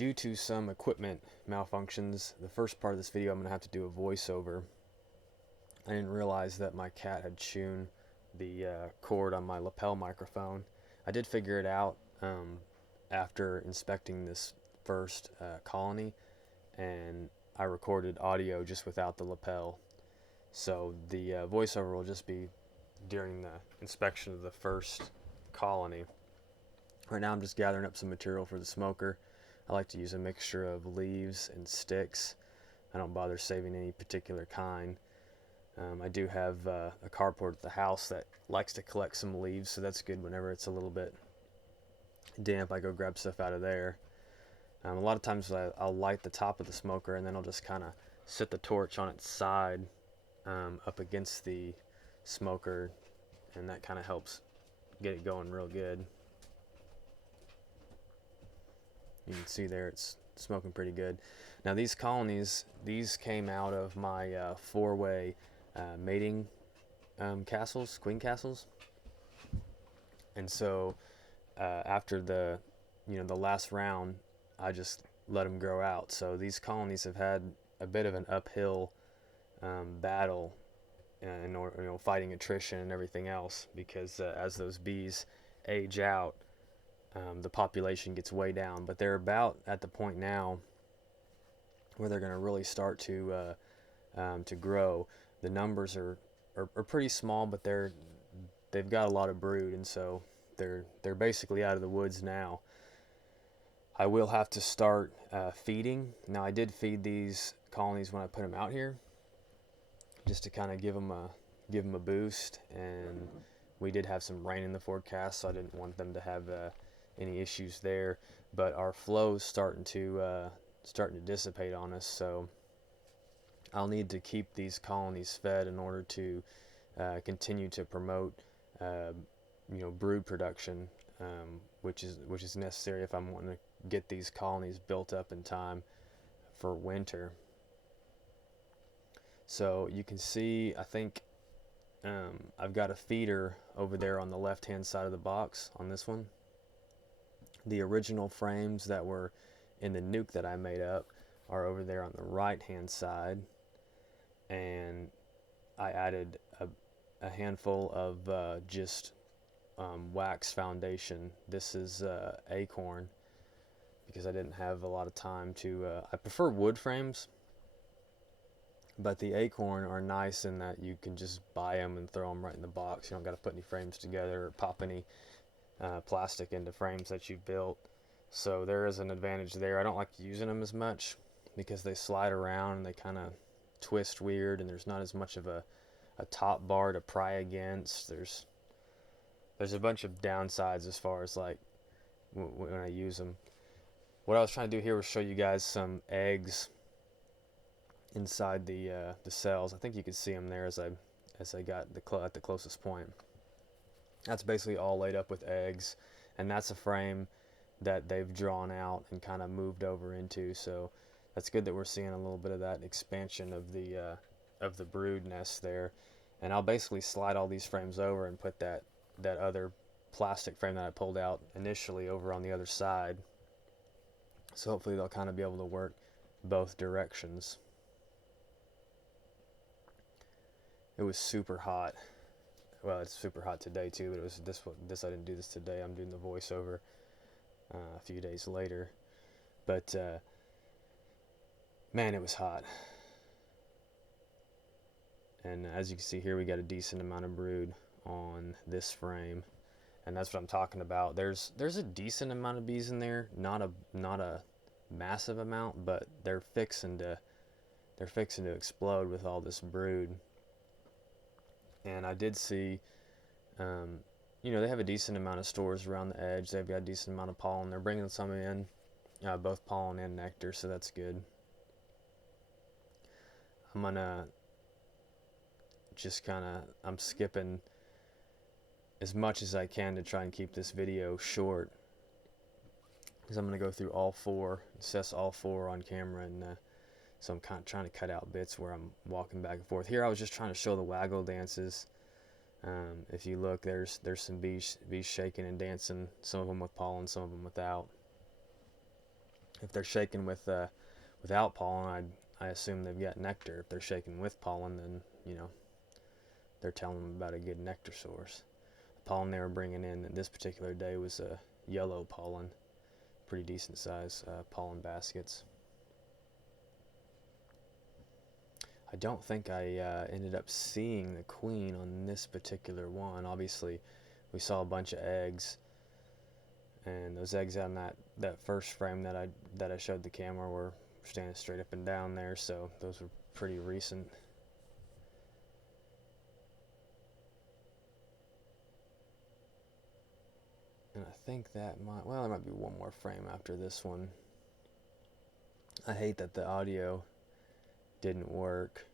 Due to some equipment malfunctions, the first part of this video I'm going to have to do a voiceover. I didn't realize that my cat had chewed the cord on my lapel microphone. I did figure it out after inspecting this first colony, and I recorded audio just without the lapel. So the voiceover will just be during the inspection of the first colony. Right now I'm just gathering up some material for the smoker. I like to use a mixture of leaves and sticks. I don't bother saving any particular kind. I do have a carport at the house that likes to collect some leaves, so that's good whenever it's a little bit damp. I go grab stuff out of there. A lot of times I'll light the top of the smoker, and then I'll just kind of set the torch on its side up against the smoker, and that kind of helps get it going real good. You can see there it's smoking pretty good. Now these colonies, these came out of my four-way mating castles, queen castles. And so after the last round, I just let them grow out. So these colonies have had a bit of an uphill battle in fighting attrition and everything else, because as those bees age out, the population gets way down. But they're about at the point now where they're going to really start to grow. The numbers are pretty small, but they've got a lot of brood, and so they're basically out of the woods now. I will have to start feeding. Now I did feed these colonies when I put them out here, just to kind of give them a boost, and we did have some rain in the forecast, so I didn't want them to have any issues there. But our flow's starting to dissipate on us, so I'll need to keep these colonies fed in order to continue to promote brood production, which is necessary if I'm wanting to get these colonies built up in time for winter. So you can see, I think I've got a feeder over there on the left hand side of the box on this one. The original frames that were in the nuc that I made up are over there on the right hand side, and I added a handful of just wax foundation. This is acorn, because I didn't have a lot of time to I prefer wood frames, but the acorn are nice in that you can just buy them and throw them right in the box. You don't got to put any frames together or pop any plastic into frames that you've built. So there is an advantage there. I don't like using them as much because they slide around and they kind of twist weird, and there's not as much of a top bar to pry against. There's a bunch of downsides as far as like when I use them. What I was trying to do here was show you guys some eggs inside the cells. I think you can see them there as I got at the closest point. That's basically all laid up with eggs, and that's a frame that they've drawn out and kind of moved over into. So that's good that we're seeing a little bit of that expansion of the brood nest there. And I'll basically slide all these frames over and put that other plastic frame that I pulled out initially over on the other side. So hopefully they'll kind of be able to work both directions. It was super hot. Well, it's super hot today too, but it was this I didn't do this today. I'm doing the voiceover a few days later. But man, it was hot. And as you can see here, we got a decent amount of brood on this frame, and that's what I'm talking about. There's a decent amount of bees in there, not a massive amount, but they're fixing to explode with all this brood. And I did see, they have a decent amount of stores around the edge. They've got a decent amount of pollen. They're bringing some in, both pollen and nectar, so that's good. I'm gonna just I'm skipping as much as I can to try and keep this video short, because I'm gonna go through all four, assess all four on camera, and so I'm kind of trying to cut out bits where I'm walking back and forth. Here I was just trying to show the waggle dances. If you look, there's some bees shaking and dancing, some of them with pollen, some of them without. If they're shaking without pollen, I assume they've got nectar. If they're shaking with pollen, then they're telling them about a good nectar source. The pollen they were bringing in this particular day was a yellow pollen, pretty decent size pollen baskets. I don't think I ended up seeing the queen on this particular one. Obviously, we saw a bunch of eggs, and those eggs on that first frame that I showed the camera were standing straight up and down there, so those were pretty recent. And I think there might be one more frame after this one. I hate that the audio didn't work.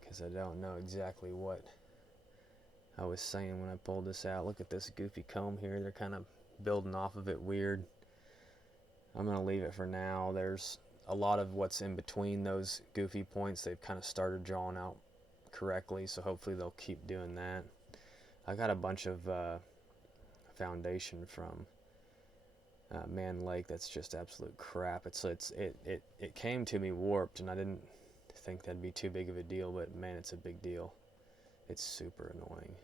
Because I don't know exactly what I was saying when I pulled this out. Look at this goofy comb here. They're kind of building off of it weird. I'm going to leave it for now. There's a lot of what's in between those goofy points. They've kind of started drawing out correctly, so hopefully they'll keep doing that. I got a bunch of foundation from Man Lake that's just absolute crap. It came to me warped, and I didn't think that'd be too big of a deal, but man, it's a big deal. It's super annoying.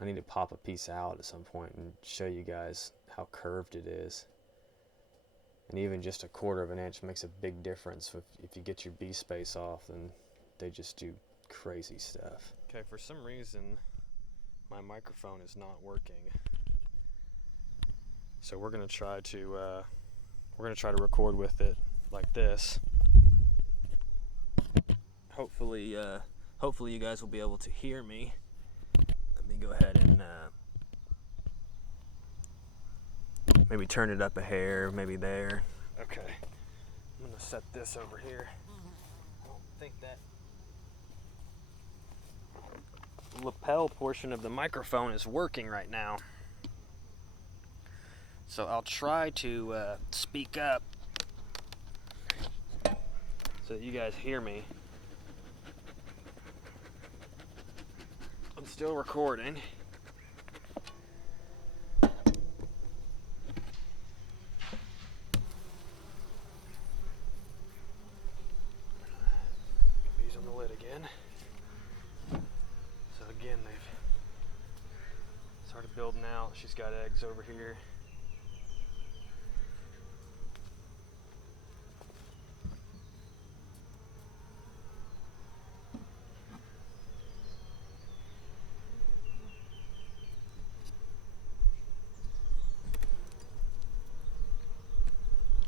I need to pop a piece out at some point and show you guys how curved it is. And even just a 1/4 of an inch makes a big difference. If you get your B space off, then they just do crazy stuff. Okay, for some reason my microphone is not working, so we're gonna try to record with it like this. Hopefully you guys will be able to hear me. Let me go ahead and maybe turn it up a hair, maybe there. Okay, I'm gonna set this over here. I don't think that lapel portion of the microphone is working right now. So I'll try to speak up so that you guys hear me. I'm still recording. Bees on the lid again. So again, they've started building out. She's got eggs over here.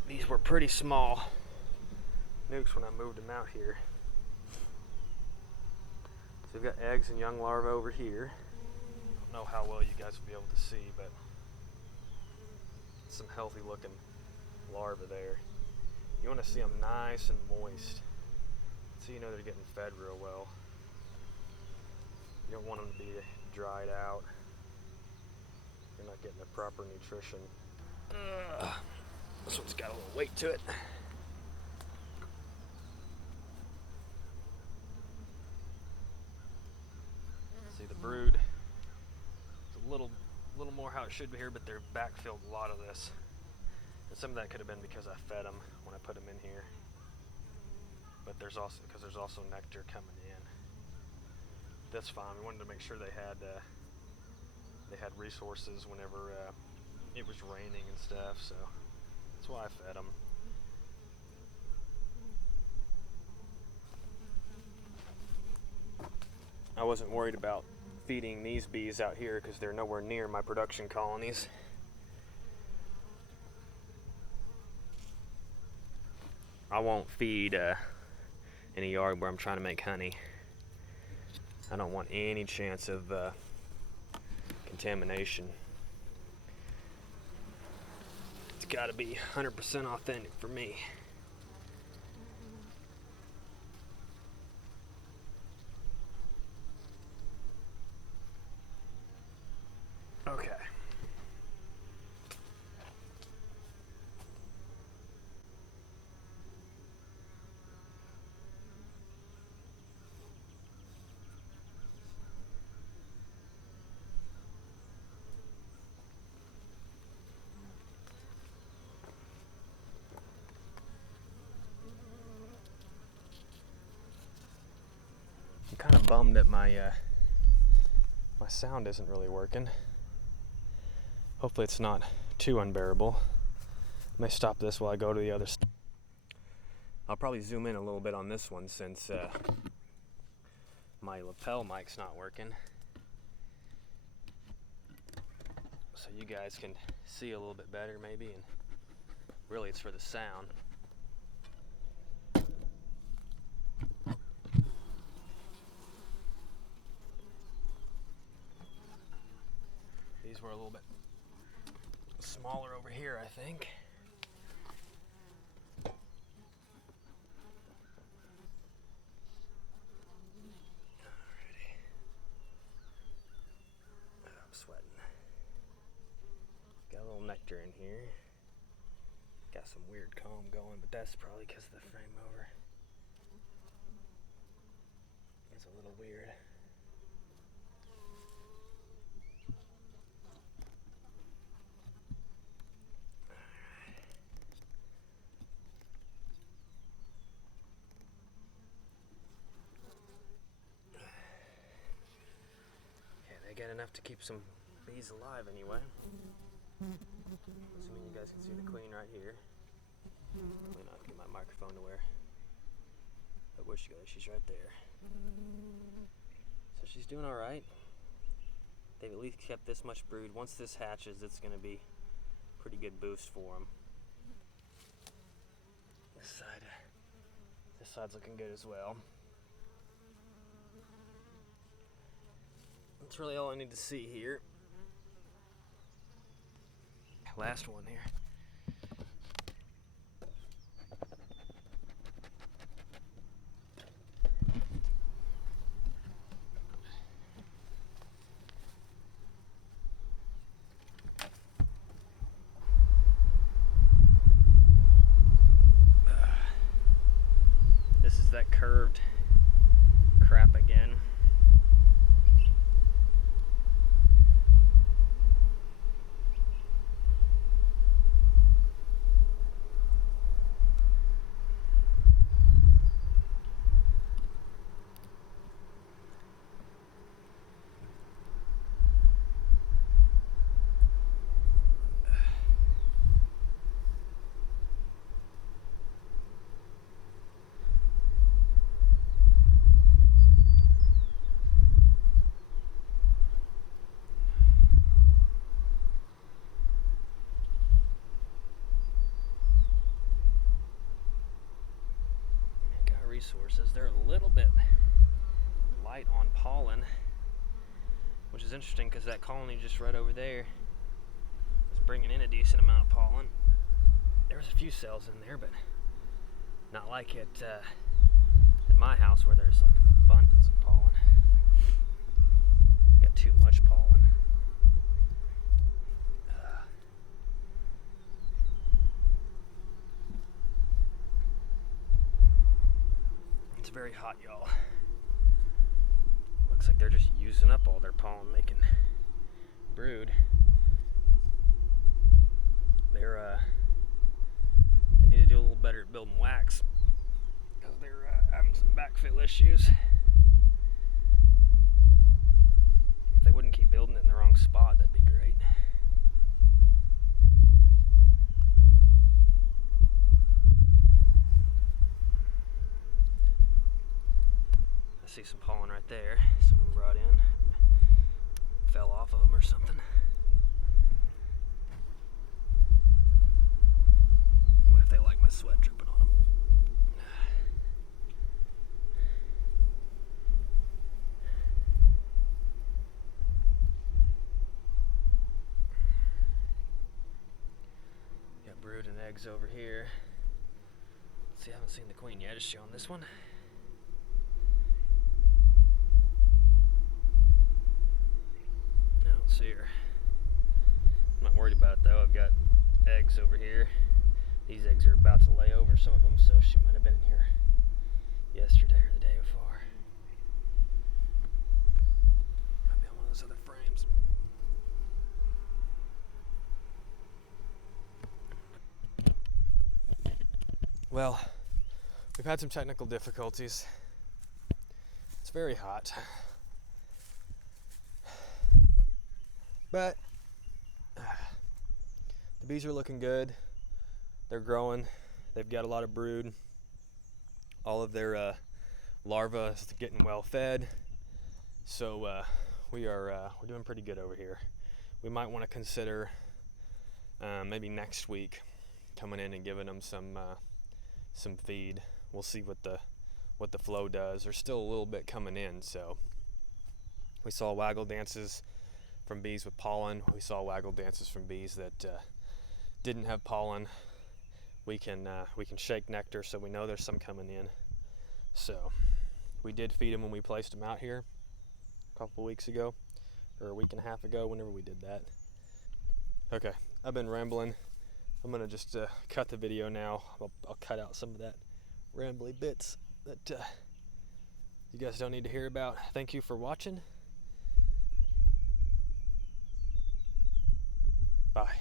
These were pretty small nucs when I moved them out here. So we've got eggs and young larvae over here. I don't know how well you guys will be able to see, but some healthy looking larvae there. You want to see them nice and moist, so you know they're getting fed real well. You don't want them to be dried out. You're not getting the proper nutrition. This one's got a little weight to it. See the brood. It's a little more how it should be here, but they're backfilled a lot of this. And some of that could have been because I fed them when I put them in here. But there's also nectar coming in. That's fine. We wanted to make sure they had resources whenever it was raining and stuff. So that's why I fed them. I wasn't worried about feeding these bees out here because they're nowhere near my production colonies. I won't feed in a yard where I'm trying to make honey. I don't want any chance of contamination. It's got to be 100% authentic for me. Okay. I'm kind of bummed that my sound isn't really working. Hopefully it's not too unbearable. I may stop this while I go to the other side. I'll probably zoom in a little bit on this one since my lapel mic's not working. So you guys can see a little bit better maybe, and really it's for the sound. These were a little bit smaller over here, I think. Alrighty. I'm sweating. Got a little nectar in here. Got some weird comb going, but that's probably because of the frame over. It's a little weird. Get enough to keep some bees alive anyway. Assuming you guys can see the queen right here. Let me not get my microphone to where. Oh, where she goes? She's right there. So she's doing all right. They've at least kept this much brood. Once this hatches, it's going to be a pretty good boost for them. This side's looking good as well. That's really all I need to see here. Last one here. This is that curved crap again. Resources. They're a little bit light on pollen, which is interesting because that colony just right over there is bringing in a decent amount of pollen. There's a few cells in there, but not like at my house where there's like an abundance of pollen. Got too much pollen. It's very hot, y'all. Looks like they're just using up all their pollen making brood. They need to do a little better at building wax because they're having some backfill issues. If they wouldn't keep building it in the wrong spot, that'd be great. I see some pollen right there. Someone brought in, fell off of them or something. I wonder if they like my sweat dripping on them. Got brood and eggs over here. Let's see, I haven't seen the queen yet. Is she on this one? See her. I'm not worried about it though. I've got eggs over here. These eggs are about to lay over some of them, so she might have been in here yesterday or the day before. Might be on one of those other frames. Well, we've had some technical difficulties. It's very hot. But the bees are looking good. They're growing. They've got a lot of brood. All of their larvae is getting well fed. So we're doing pretty good over here. We might want to consider maybe next week coming in and giving them some feed. We'll see what the flow does. There's still a little bit coming in, so we saw waggle dances from bees with pollen. We saw waggle dances from bees that didn't have pollen. We can shake nectar, so we know there's some coming in. So we did feed them when we placed them out here a couple weeks ago, or a week and a half ago, whenever we did that. Okay, I've been rambling. I'm gonna just cut the video now. I'll cut out some of that rambly bits that you guys don't need to hear about. Thank you for watching. Bye.